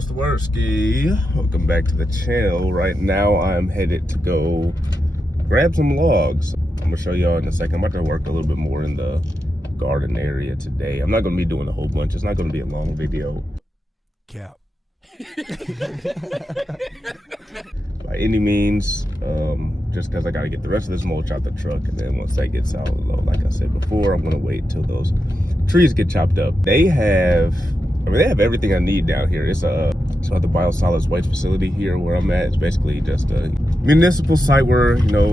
What's the word, Ski? Welcome back to the channel. Right now I'm headed to go grab some logs. I'm gonna show y'all in a second. I'm about to work a little bit more in the garden area today. I'm not gonna be doing a whole bunch. It's not gonna be a long video. Cap. By any means, just because I gotta get the rest of this mulch out the truck, and then once that gets out, like I said before, I'm gonna wait till those trees get chopped up. They have everything I need down here. It's at the biosolids waste facility here where I'm at. It's basically just a municipal site where, you know,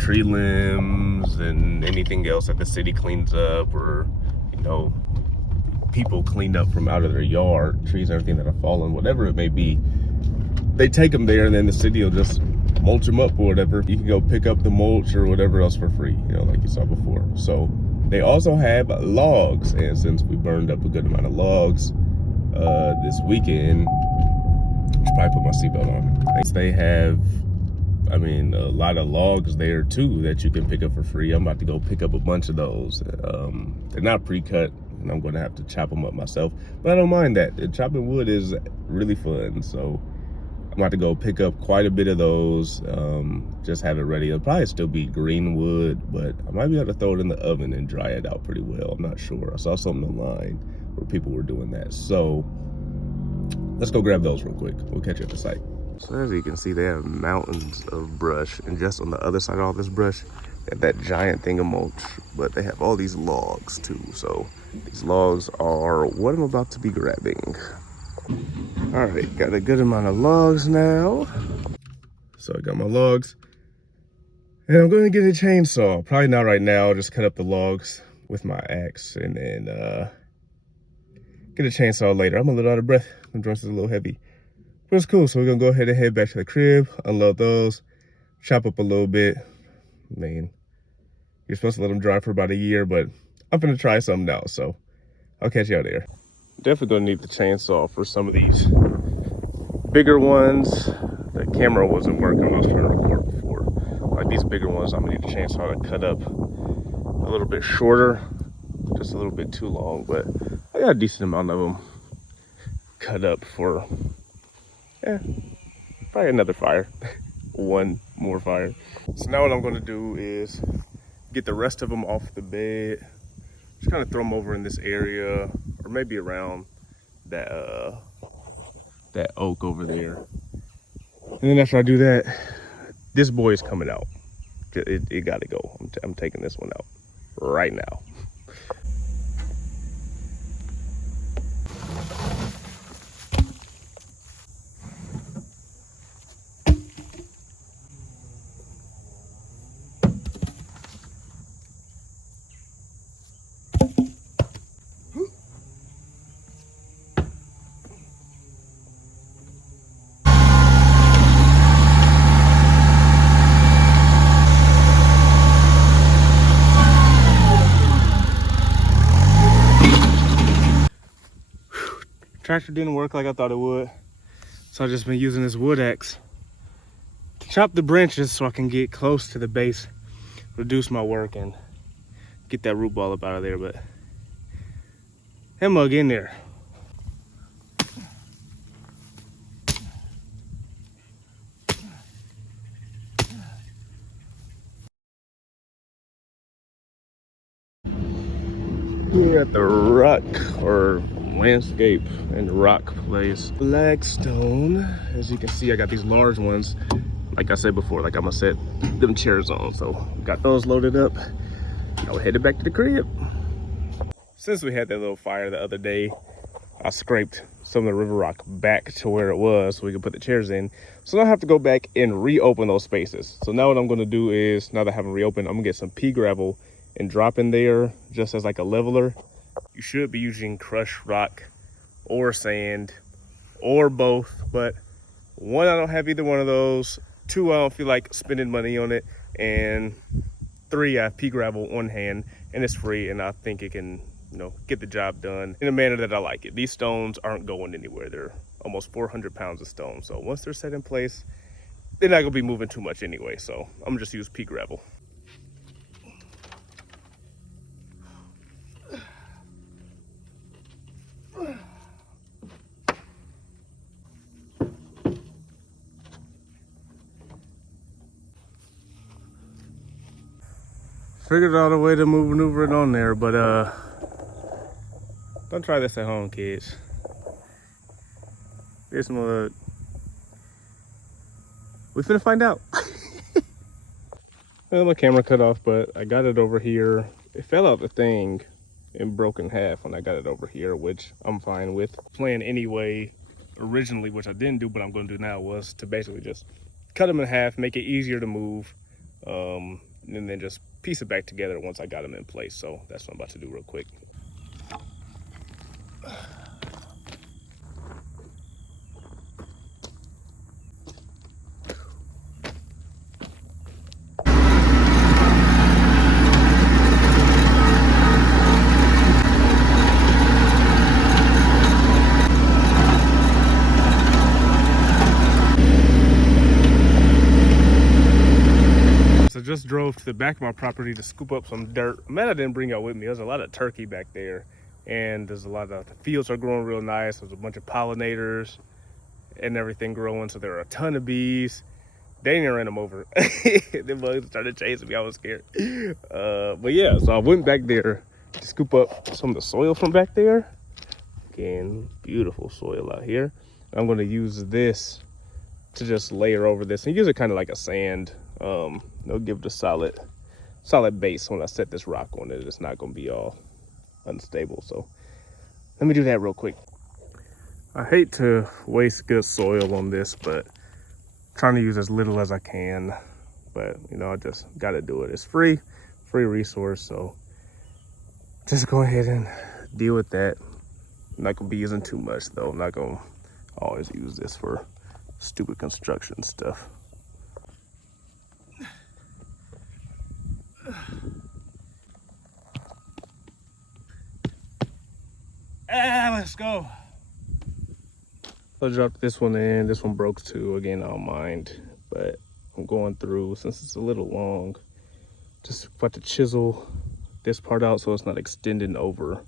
tree limbs and anything else that the city cleans up, or, you know, people cleaned up from out of their yard, trees and everything that have fallen, whatever it may be. They take them there, and then the city will just mulch them up or whatever. You can go pick up the mulch or whatever else for free, you know, like you saw before. So they also have logs, and since we burned up a good amount of logs this weekend, I should probably put my seatbelt on. They have, I mean, a lot of logs there too that you can pick up for free. I'm about to go pick up a bunch of those. They're not pre-cut, and I'm going to have to chop them up myself, but I don't mind that. Chopping wood is really fun, so I'm about to go pick up quite a bit of those, just have it ready. It'll probably still be green wood, but I might be able to throw it in the oven and dry it out pretty well. I'm not sure. I saw something online where people were doing that. So let's go grab those real quick. We'll catch you at the site. So as you can see, they have mountains of brush, and just on the other side of all this brush, they have that giant thing of mulch, but they have all these logs too. So these logs are what I'm about to be grabbing. All right, got a good amount of logs now. So I got my logs, and I'm going to get a chainsaw. Probably not right now. I'll just cut up the logs with my axe, and then get a chainsaw later. I'm a little out of breath. My dress is a little heavy, but it's cool. So we're gonna go ahead and head back to the crib, unload those, chop up a little bit. I mean, you're supposed to let them dry for about a year, but I'm gonna try something now. So I'll catch you out there. Definitely gonna need the chainsaw for some of these bigger ones. The camera wasn't working when I was trying to record before. Like these bigger ones, I'm gonna need a chainsaw to cut up a little bit shorter, just a little bit too long, but I got a decent amount of them cut up for, probably another fire. One more fire. So now what I'm gonna do is get the rest of them off the bed, just kind of throw them over in this area, or maybe around that that oak over there. And then after I do that, this boy is coming out. It gotta go. I'm taking this one out right now. Tractor didn't work like I thought it would, so I've just been using this wood axe to chop the branches so I can get close to the base, reduce my work, and get that root ball up out of there. But that mug in there. We're at the rock, or landscape and rock place, Blackstone. As you can see, I got these large ones. Like I said before, like I'm gonna set them chairs on. So got those loaded up. Now we're headed back to the crib. Since we had that little fire the other day, I scraped some of the river rock back to where it was so we could put the chairs in. So now I have to go back and reopen those spaces. So now what I'm gonna do is, now that I have them reopened, I'm gonna get some pea gravel and drop in there just as like a leveler. You should be using crushed rock or sand or both, but one, I don't have either one of those. Two, I don't feel like spending money on it. And three, I have pea gravel on hand and it's free, and I think it can, you know, get the job done in a manner that I like it. These stones aren't going anywhere. They're almost 400 pounds of stone. So once they're set in place, they're not gonna be moving too much anyway. So I'm gonna just use pea gravel. Figured out a way to maneuver it on there, but don't try this at home, kids. This mug. We finna find out. Well, my camera cut off, but I got it over here. It fell out the thing and broke in half when I got it over here, which I'm fine with. Plan anyway, originally, which I didn't do, but I'm gonna do now, was to basically just cut them in half, make it easier to move, and then just piece it back together once I got them in place. So that's what I'm about to do real quick. Just drove to the back of my property to scoop up some dirt. Man, I didn't bring y'all with me. There's a lot of turkey back there, and there's a lot of, the fields are growing real nice. There's a bunch of pollinators and everything growing, so there are a ton of bees. Daniel ran them over. The bugs started chasing me. I was scared. But yeah, so I went back there to scoop up some of the soil from back there. Again, beautiful soil out here. I'm going to use this to just layer over this and use it kind of like a sand. It'll give it a solid base when I set this rock on it. It's not going to be all unstable. So let me do that real quick. I hate to waste good soil on this, but I'm trying to use as little as I can. But you know, I just got to do it. It's free resource. So just go ahead and deal with that. I'm not going to be using too much though. I'm not going to always use this for stupid construction stuff. Let's go. I dropped this one in. This one broke too. Again, I don't mind, but I'm going through, since it's a little long, just about to chisel this part out so it's not extending over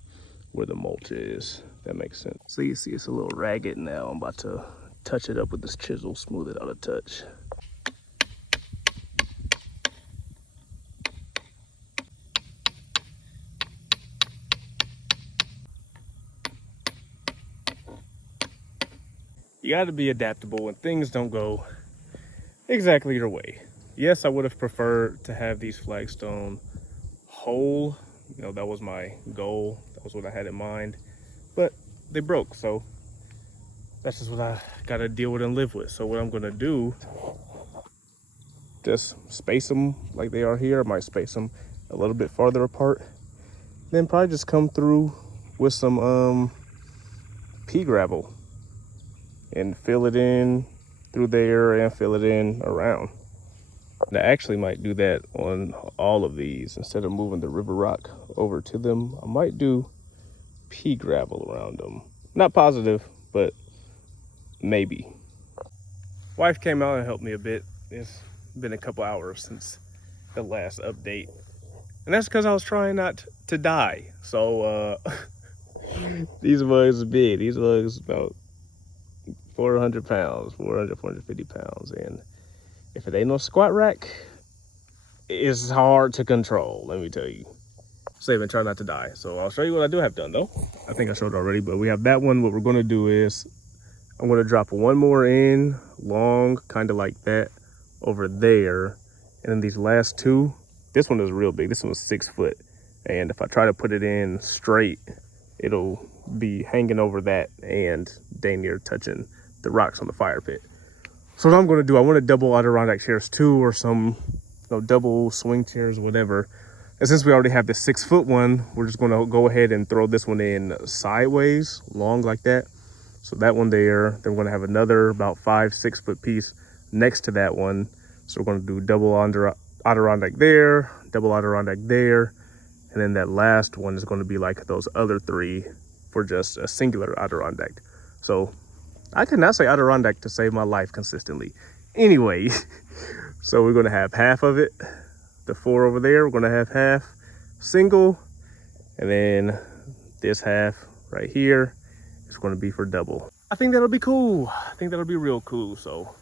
where the mulch is. That makes sense. So you see it's a little ragged now. I'm about to touch it up with this chisel, smooth it out a touch. You got to be adaptable when things don't go exactly your way. Yes, I would have preferred to have these flagstone whole. You know, that was my goal. That was what I had in mind. But they broke, so that's just what I got to deal with and live with. So what I'm going to do, just space them like they are here. I might space them a little bit farther apart. Then probably just come through with some pea gravel and fill it in through there and fill it in around. And I actually might do that on all of these. Instead of moving the river rock over to them, I might do pea gravel around them. Not positive, but maybe. Wife came out and helped me a bit. It's been a couple hours since the last update. And that's because I was trying not to die. So these bugs are big. These bugs about 400 pounds, 450 pounds. And if it ain't no squat rack, it's hard to control, let me tell you. Save and try not to die. So I'll show you what I do have done though. I think I showed already, but we have that one. What we're gonna do is I'm gonna drop one more in long, kind of like that over there. And then these last two, this one is real big. This one was 6 foot. And if I try to put it in straight, it'll be hanging over that and dang near touching the rocks on the fire pit. So what I'm going to do, I want to double Adirondack chairs too, or some double swing chairs, whatever. And since we already have this 6 foot one, we're just going to go ahead and throw this one in sideways, long like that. So that one there, then we're going to have another about 5-6 foot piece next to that one. So we're going to do double Adirondack there, double Adirondack there. And then that last one is going to be like those other 3 for just a singular Adirondack. So I cannot say Adirondack to save my life consistently. Anyway, so we're going to have half of it, the 4 over there, we're going to have half single, and then this half right here is going to be for double. I think that'll be cool. I think that'll be real cool. So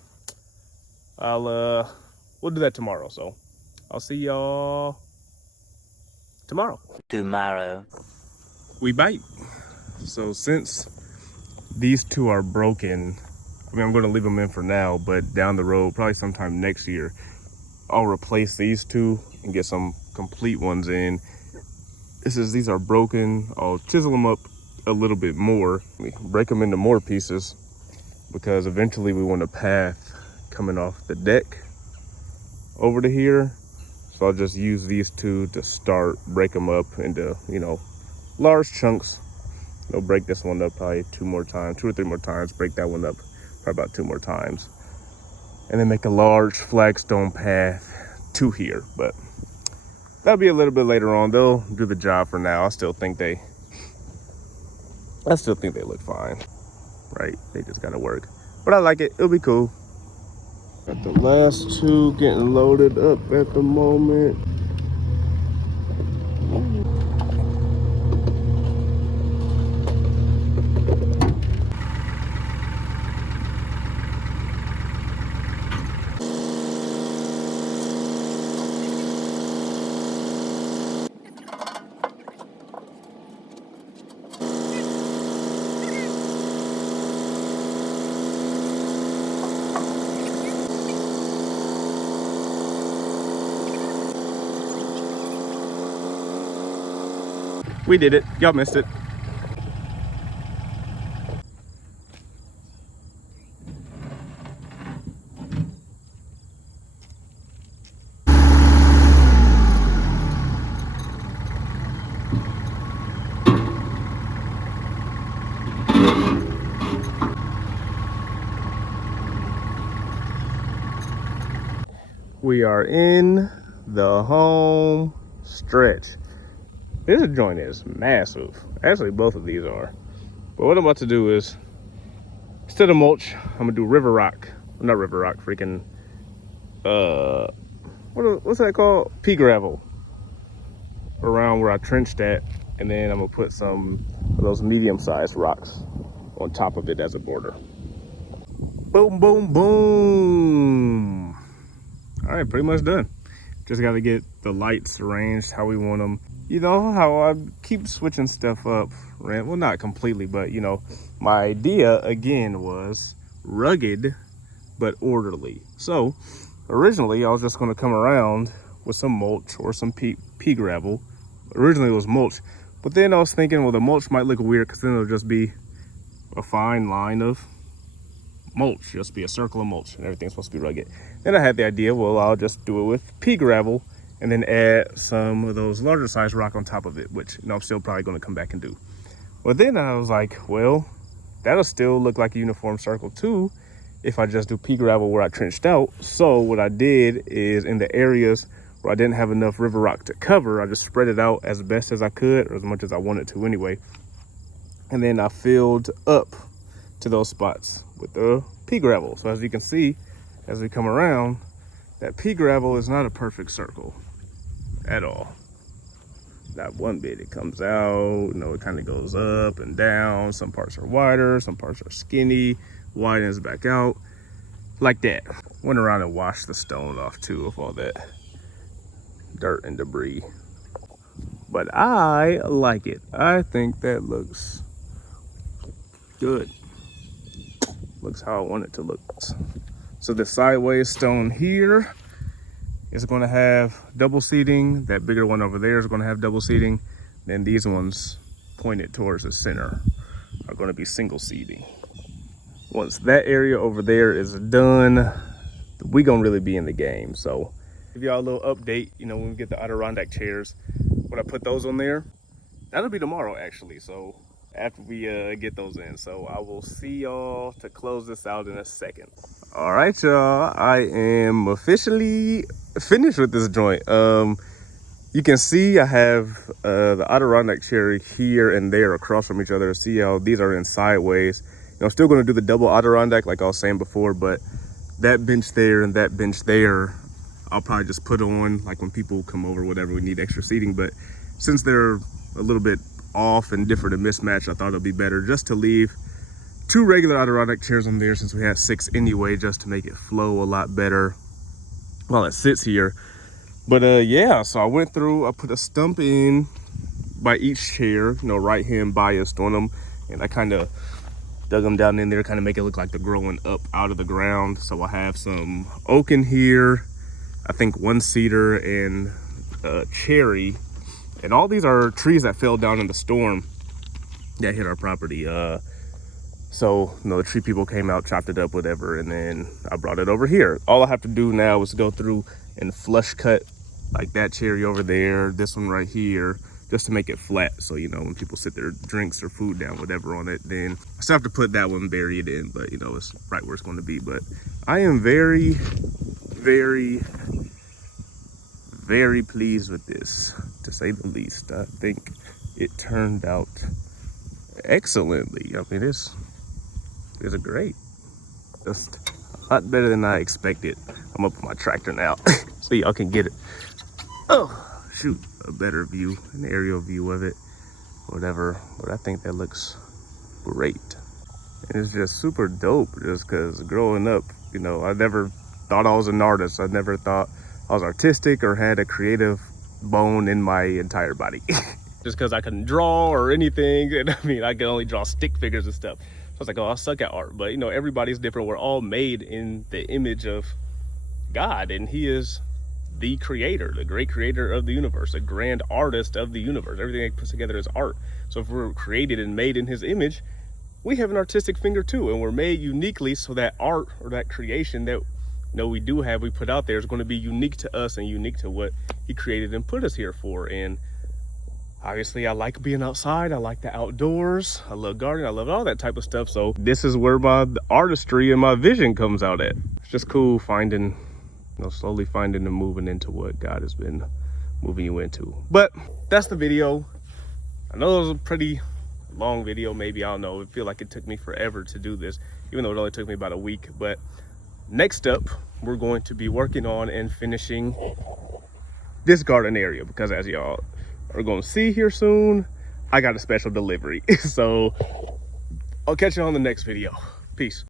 we'll do that tomorrow. So I'll see y'all tomorrow. We bite. So since these two are broken, I mean, I'm going to leave them in for now, but down the road, probably sometime next year, I'll replace these two and get some complete ones in. These are broken. I'll chisel them up a little bit more, break them into more pieces, because eventually we want a path coming off the deck over to here. So I'll just use these two to start, break them up into, you know, large chunks. I'll break this one up probably 2 or 3 more times, break that one up probably about 2 more times, and then make a large flagstone path to here. But that'll be a little bit later on. They'll do the job for now. I still think they look fine, right? They just gotta work, but I like it. It'll be cool. Got the last two getting loaded up at the moment. We did it. Y'all missed it. We are in the home stretch. This joint is massive. Actually, both of these are. But what I'm about to do is, instead of mulch, I'm gonna do river rock. Not river rock, freaking, what's that called? Pea gravel. Around where I trenched at. And then I'm gonna put some of those medium-sized rocks on top of it as a border. Boom, boom, boom. All right, pretty much done. Just got to get the lights arranged how we want them. You know how I keep switching stuff up, right? Well, not completely, but you know, my idea again was rugged but orderly. So originally I was just going to come around with some mulch or some pea gravel. Originally it was mulch, but then I was thinking, well, the mulch might look weird because then it'll just be a fine line of mulch, just be a circle of mulch, and everything's supposed to be rugged. Then I had the idea, well, I'll just do it with pea gravel and then add some of those larger size rock on top of it, which, you know, I'm still probably going to come back and do. But then I was like, well, that'll still look like a uniform circle too if I just do pea gravel where I trenched out. So what I did is, in the areas where I didn't have enough river rock to cover, I just spread it out as best as I could, or as much as I wanted to anyway. And then I filled up to those spots with the pea gravel. So as you can see, as we come around, that pea gravel is not a perfect circle at all. Not one bit. It comes out, you know, it kind of goes up and down. Some parts are wider, some parts are skinny, widens back out, like that. Went around and washed the stone off too of all that dirt and debris. But I like it. I think that looks good. Looks how I want it to look. So the sideways stone here is going to have double seating. That bigger one over there is going to have double seating. Then these ones pointed towards the center are going to be single seating. Once that area over there is done, we gonna really be in the game. So give y'all a little update, you know, when we get the Adirondack chairs, when I put those on there, that'll be tomorrow actually. So after we get those in, so I will see y'all to close this out in a second. All right, y'all, I am officially finished with this joint. You can see I have the Adirondack chair here and there across from each other. See how these are in sideways. You know, I'm still going to do the double Adirondack like I was saying before, but that bench there and that bench there, I'll probably just put on like when people come over, whatever, we need extra seating. But since they're a little bit off and different and mismatched, I thought it'd be better just to leave 2 regular Adirondack chairs on there, since we had 6 anyway, just to make it flow a lot better while it sits here. But yeah, so I went through, I put a stump in by each chair, you know, right hand biased on them, and I kind of dug them down in there, kind of make it look like they're growing up out of the ground. So I have some oak in here, I think one cedar and cherry, and all these are trees that fell down in the storm that hit our property. So, you know, the tree people came out, chopped it up, whatever, and then I brought it over here. All I have to do now is go through and flush cut like that cherry over there, this one right here, just to make it flat. So, you know, when people sit their drinks or food down, whatever on it, then I still have to put that one, bury it in, but you know, it's right where it's going to be. But I am very, very, very pleased with this, to say the least. I think it turned out excellently. I mean, it's great. Just a lot better than I expected. I'm up on my tractor now so y'all can get it. Oh, shoot, a better view, an aerial view of it, whatever. But I think that looks great. And it's just super dope just because growing up, you know, I never thought I was an artist. I never thought I was artistic or had a creative bone in my entire body. Just because I couldn't draw or anything. And I mean, I could only draw stick figures and stuff. So I was like, oh, I suck at art. But, you know, everybody's different. We're all made in the image of God. And he is the creator, the great creator of the universe, the grand artist of the universe. Everything he puts together is art. So if we're created and made in his image, we have an artistic finger too. And we're made uniquely so that art or that creation that, you know, we do have, we put out there, is going to be unique to us and unique to what he created and put us here for. And obviously I like being outside. I like the outdoors. I love gardening. I love all that type of stuff. So this is where my artistry and my vision comes out at. It's just cool finding, you know, slowly finding and moving into what God has been moving you into. But that's the video. I know it was a pretty long video, maybe. I don't know. I feel like it took me forever to do this, even though it only took me about a week. But next up, we're going to be working on and finishing this garden area, because as y'all are going to see here soon, I got a special delivery. So I'll catch you on the next video. Peace.